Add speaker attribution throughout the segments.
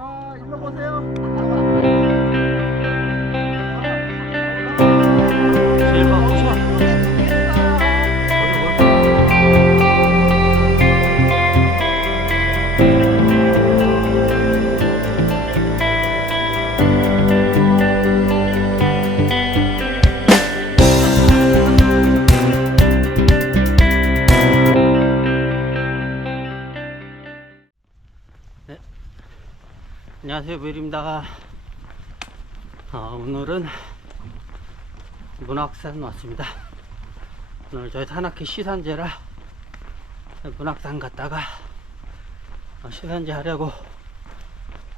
Speaker 1: 자, 일로 보세요.
Speaker 2: 안녕하세요, 벨입니다. 아, 오늘은 문학산 왔습니다. 오늘 저희 산악회 시산제라 문학산 갔다가 어, 시산제 하려고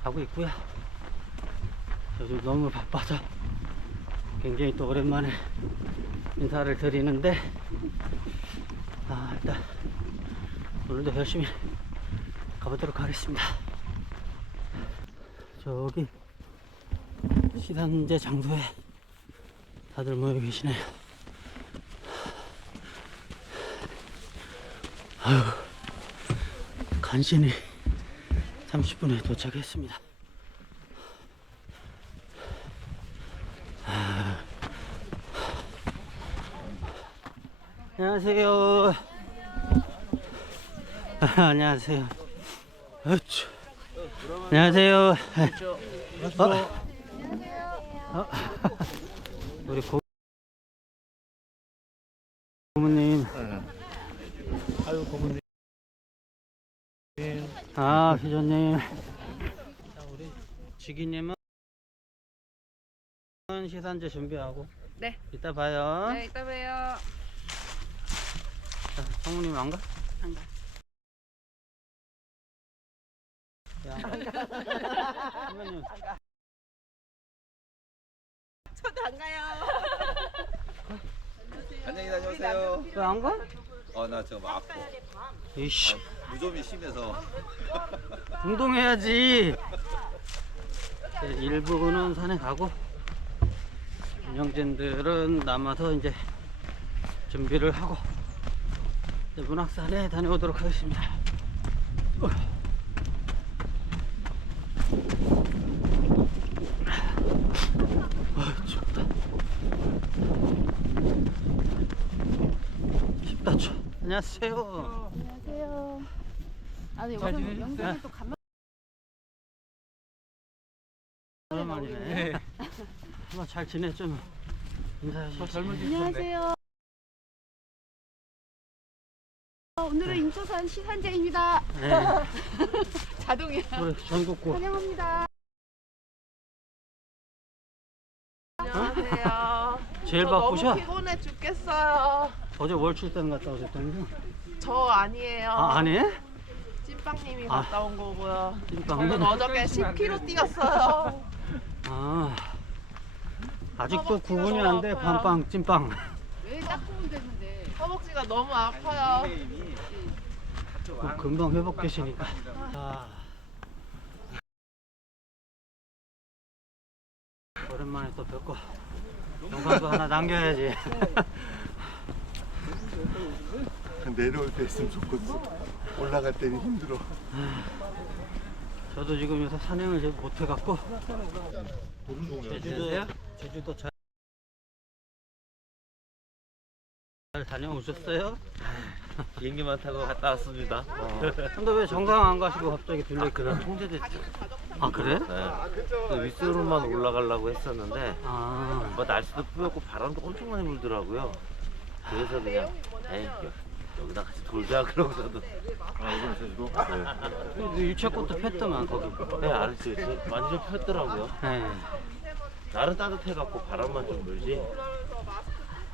Speaker 2: 하고 있고요. 요즘 너무 바빠서 굉장히 또 오랜만에 인사를 드리는데 아, 일단 오늘도 열심히 가보도록 하겠습니다. 저기 시산제 장소에 다들 모여 계시네요. 아유, 간신히 30분에 도착했습니다. 아. 안녕하세요. 아, 안녕하세요. 어쭈. 안녕하세요. 어? 어? 우리 고... 고모님.
Speaker 1: 아유, 고모님.
Speaker 2: 아, 기자님. 자, 우리 지기님은 시산제 준비하고.
Speaker 3: 네.
Speaker 2: 이따 봐요.
Speaker 3: 네, 이따 봬요.
Speaker 2: 자, 성우님 안 가?
Speaker 3: 안 가.
Speaker 2: 선배님.
Speaker 3: 저도 안 가요.
Speaker 4: 안녕히 다녀오세요.
Speaker 2: 왜 안 가?
Speaker 4: 어, 나 지금 아파.
Speaker 2: 이씨,
Speaker 4: 무좀이 심해서.
Speaker 2: 운동해야지. 이제 일부는 산에 가고, 운영진들은 남아서 이제 준비를 하고, 이제 문학산에 다녀오도록 하겠습니다. 어. 아, 추워. 안녕하세요.
Speaker 3: 안녕하세요. 아니,
Speaker 2: 잘
Speaker 3: 여기서
Speaker 2: 지내셨어요?
Speaker 3: 영상이 또 간만
Speaker 2: 오랜만이네. 한번 잘 지냈죠? 뭐. 인사해 주세요.
Speaker 3: 안녕하세요. 어, 오늘은 인초산 시산제입니다.
Speaker 2: 네.
Speaker 3: 자동이야.
Speaker 2: 우리 전국구.
Speaker 3: 환영합니다. 안녕하세요.
Speaker 2: 제일
Speaker 5: 저
Speaker 2: 바쁘셔?
Speaker 5: 너무 피곤해 죽겠어요.
Speaker 2: 어제 월출산 갔다 오셨다면서?
Speaker 5: 저 아니에요.
Speaker 2: 아, 안 해?
Speaker 5: 찐빵님이
Speaker 2: 아.
Speaker 5: 갔다 온 거고요.
Speaker 2: 찐빵은?
Speaker 5: 저는 어저께 10kg 뛰었어요.
Speaker 2: 아. 아직도 구분이 안 돼. 밤빵, 찐빵.
Speaker 3: 왜 짝꿍 됐는데?
Speaker 5: 허벅지가 너무 아파요.
Speaker 2: 그 금방 회복되시니까. 아. 오랜만에 또 뵙고 영상도 하나 남겨야지.
Speaker 1: 내려올 때 있으면 좋겠어. 올라갈 때는 힘들어.
Speaker 2: 저도 지금 요새 산행을 잘 못해갖고 제주도요? 제주도 잘, 잘 다녀오셨어요?
Speaker 6: 비행기만 타고 갔다 왔습니다.
Speaker 2: 근데 왜 정상 안 가시고 갑자기 들렸구나?
Speaker 6: 통제됐죠.
Speaker 2: 아 그래?
Speaker 6: 네. 그 윗으로만 올라가려고 했었는데
Speaker 2: 아
Speaker 6: 뭐 날씨도 뿌옇고 바람도 엄청 많이 불더라고요. 그래서 그냥 에이 여기다 같이 돌자 그러고서도
Speaker 1: 아, 이번에 제주도?
Speaker 2: 그 유채꽃도 폈더만 거기
Speaker 6: 네 알았어요. 저 완전 폈더라고요.
Speaker 2: 네.
Speaker 6: 날은 따뜻해갖고 바람만 좀 불지.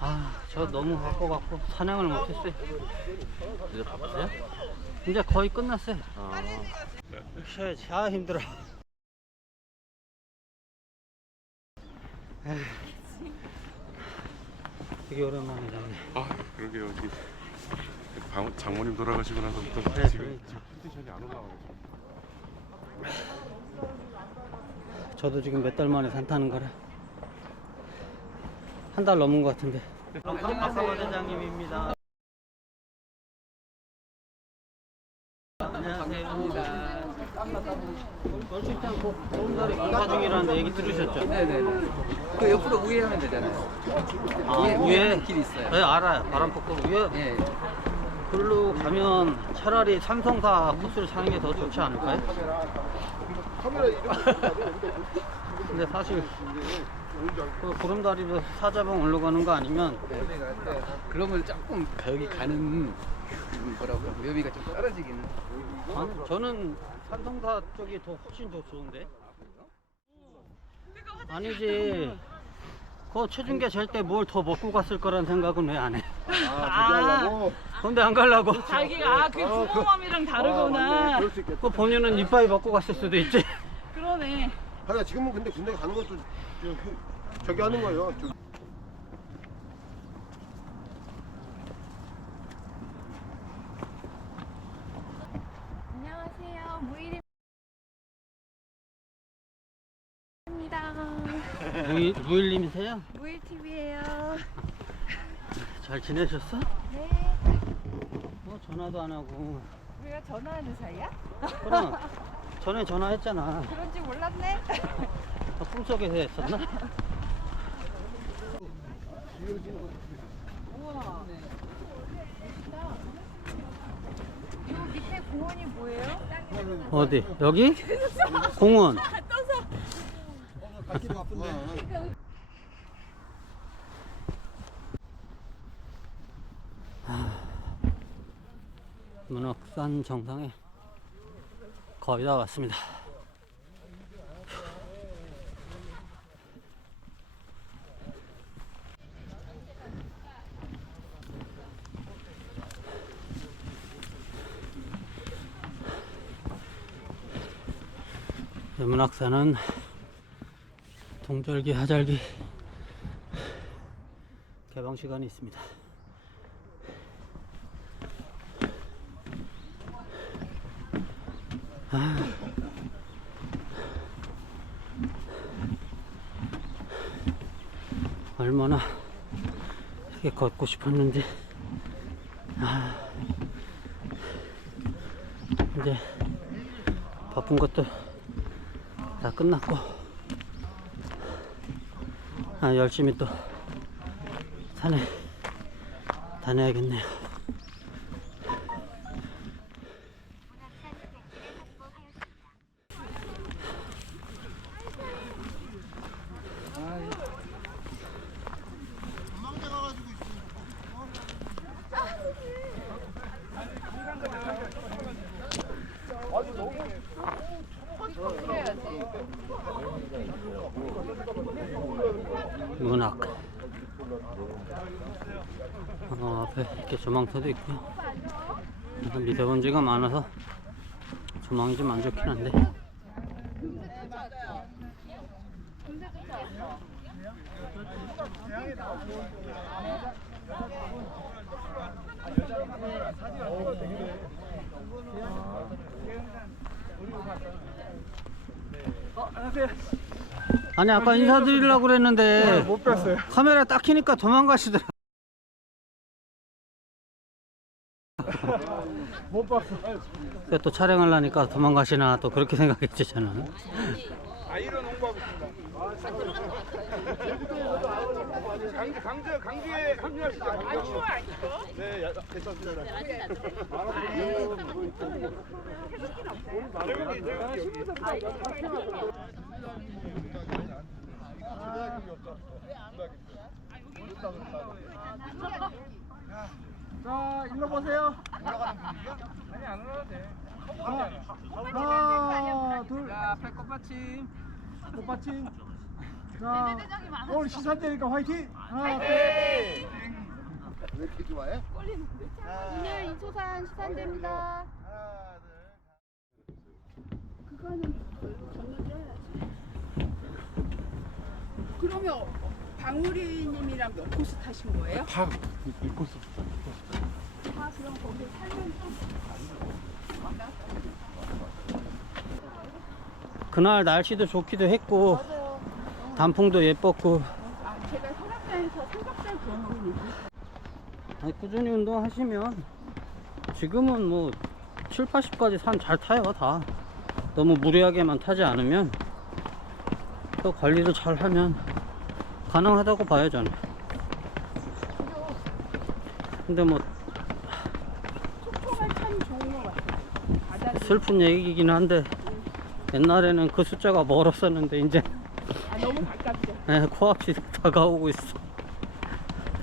Speaker 2: 아 저 너무 바빠 갖고 산행을 못 했어요
Speaker 6: 이제 바쁘세요?
Speaker 2: 이제 거의 끝났어요
Speaker 6: 아,
Speaker 2: 쉬어야지 아 힘들어 에휴. 되게 오랜만에 잡네
Speaker 7: 아 그러게요 이게 방- 장모님 돌아가시고 나서부터
Speaker 2: 그래,
Speaker 7: 지금
Speaker 2: 그래.
Speaker 7: 컨디션이 안 올라와요
Speaker 2: 저도 지금 몇 달 만에 산 타는 거라 한 달 넘은 것 같은데 안녕하세요 보름달이 공사 중이라는 얘기 들으셨죠?
Speaker 8: 네네네. 그 옆으로 우회 하면 되잖아요.
Speaker 2: 아,
Speaker 8: 위에,
Speaker 2: 위에
Speaker 8: 위에 길 있어요.
Speaker 2: 네 알아요 바람 폭포 위에
Speaker 8: 예.
Speaker 2: 글로 가면 차라리 삼성사 코스를 타는 게 더 좋지 않을까요? 근데 사실 그 보름다리로 사자봉 올라가는 거 아니면
Speaker 8: 그러면 조금 여기 가는 뭐라고 묘미가 좀 떨어지긴.
Speaker 2: 아니, 저는 삼성사 쪽이 더 훨씬 더 좋은데 아니지 그 체중계 잴때뭘더 먹고 갔을 거란 생각은 왜 안 해?
Speaker 1: 아,
Speaker 2: 근데 안 가려고
Speaker 9: 자기가 아, 그 부모맘이랑 다르구나.
Speaker 2: 그 본인은 이빠이 먹고 갔을 수도 있지
Speaker 9: 그러네.
Speaker 1: 하나 지금은 근데 군대 가는 것도 좀 저기 하는 거예요. 좀.
Speaker 3: 안녕하세요. 무일입니다.
Speaker 2: 무일, 무일님이세요?
Speaker 3: 무일 TV예요.
Speaker 2: 잘 지내셨어?
Speaker 3: 네.
Speaker 2: 뭐 전화도 안 하고
Speaker 3: 우리가 전화하는 사이야?
Speaker 2: 그럼 전에 전화했잖아
Speaker 3: 그런지 몰랐네.
Speaker 2: 아, 꿈속에서 했었나?
Speaker 3: 이 밑에 공원이 뭐예요?
Speaker 2: 어디? 여기? 공원 문학산 정상에 거의 다 왔습니다. 문학산은 동절기, 하절기 개방 시간이 있습니다. 얼마나 이렇게 걷고 싶었는지. 아, 이제 바쁜 것도 다 끝났고. 아, 열심히 또 산에 다녀야겠네요. 문학. 어, 앞에 이렇게 조망터도 있고요. 미세먼지가 많아서 조망이 좀 안 좋긴 한데 아니 아까 인사드리려고 그랬는데 못 뺐어요. 카메라 딱 켜니까 도망가시더라. 못 봤어. 또 촬영하려니까 도망가시나 또 그렇게 생각했지 저는
Speaker 7: 강제 강제 강제 강제하시죠. 네, 야, 괜찮습니다.
Speaker 2: 자 일로 보세요 하나 둘
Speaker 8: 자, 앞에 꽃받침.
Speaker 2: 꽃받침 자 오늘 시산되니까 화이팅 하나
Speaker 1: 왜 이렇게 좋아해?
Speaker 3: 오늘 인초산 시산됩니다. 그거는
Speaker 9: 그러면 박무리님이랑 몇 코스 타신 거예요?
Speaker 7: 다 리코스.
Speaker 9: 아, 그럼 거기 살면서
Speaker 2: 그날 날씨도 좋기도 했고 단풍도 예뻤고
Speaker 9: 아, 제가 설악산에서 삼겹살 구워 먹는
Speaker 2: 아니, 꾸준히 운동하시면 지금은 뭐 7, 80까지 산 잘 타요 다 너무 무리하게만 타지 않으면 또 관리를 잘 하면 가능하다고 봐요 저는 근데 뭐
Speaker 9: 속초가 참 좋은 것 같아요.
Speaker 2: 슬픈 얘기이긴 한데 옛날에는 그 숫자가 멀었었는데 이제
Speaker 9: 아, 너무 가깝죠.
Speaker 2: 예, 코앞이 다가오고 있어.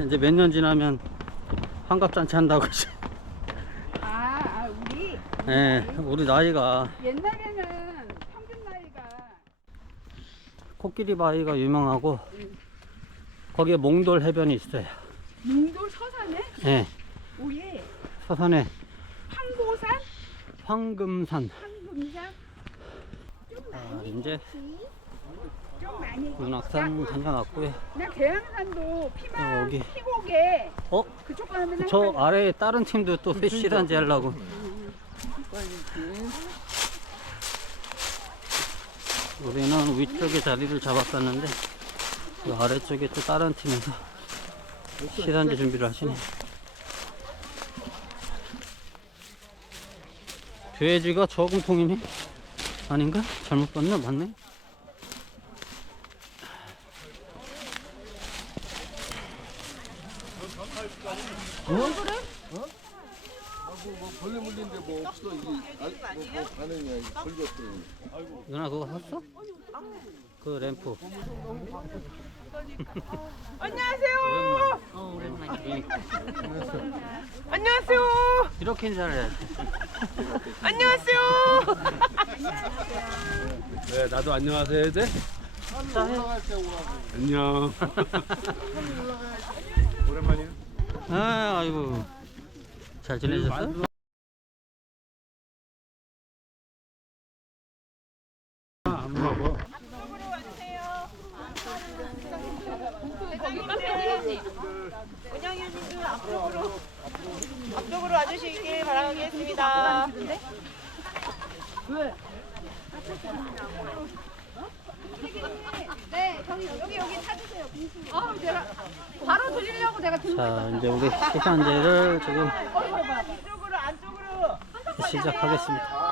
Speaker 2: 이제 몇 년 지나면 환갑잔치 한다고 이제.
Speaker 9: 아, 아 우리?
Speaker 2: 예, 우리 나이가.
Speaker 9: 옛날에는 평균 나이가
Speaker 2: 코끼리 바위가 유명하고 거기에 몽돌 해변이 있어요.
Speaker 9: 몽돌 서산에?
Speaker 2: 예,
Speaker 9: 오예.
Speaker 2: 서산에
Speaker 9: 황고산?
Speaker 2: 황금산.
Speaker 9: 황금산?
Speaker 2: 아, 이제
Speaker 9: 좀 많이
Speaker 2: 문학산 다녀왔고요
Speaker 9: 나 계양산도 피만
Speaker 2: 여기.
Speaker 9: 피고개
Speaker 2: 어?
Speaker 9: 그쪽 가면
Speaker 2: 저 아래에 다른 팀도 또 회실한지 하려고 우리는 위쪽에 자리를 잡았었는데 그 아래쪽에 또 다른 팀에서 실한지 준비를 하시네 돼지가 저금통이네 아닌가? 잘못 봤나? 맞네
Speaker 1: 벌레 물린데 뭐 없어 반응이야 이게 걸렸더니
Speaker 2: 누나 그거 샀어? 그 램프
Speaker 5: 안녕하세요.
Speaker 2: 어 오랜만이지
Speaker 5: 안녕하세요.
Speaker 2: 이렇게 인사를
Speaker 5: 안녕하세요.
Speaker 8: 네, 나도 안녕하세요 해야 돼?
Speaker 2: 해야지
Speaker 8: 안녕.
Speaker 2: 아 아이고 잘 지내셨어?
Speaker 5: 운영위원님들 앞쪽으로 앞쪽으로 와주시길 바라겠습니다.
Speaker 3: 네, 저기 여기 여기 타주세요. 아, 제가 바로 드리려고 내가
Speaker 2: 등자 이제 우리 시간제를 지금
Speaker 5: 이쪽으로 안쪽으로.
Speaker 2: 시작하겠습니다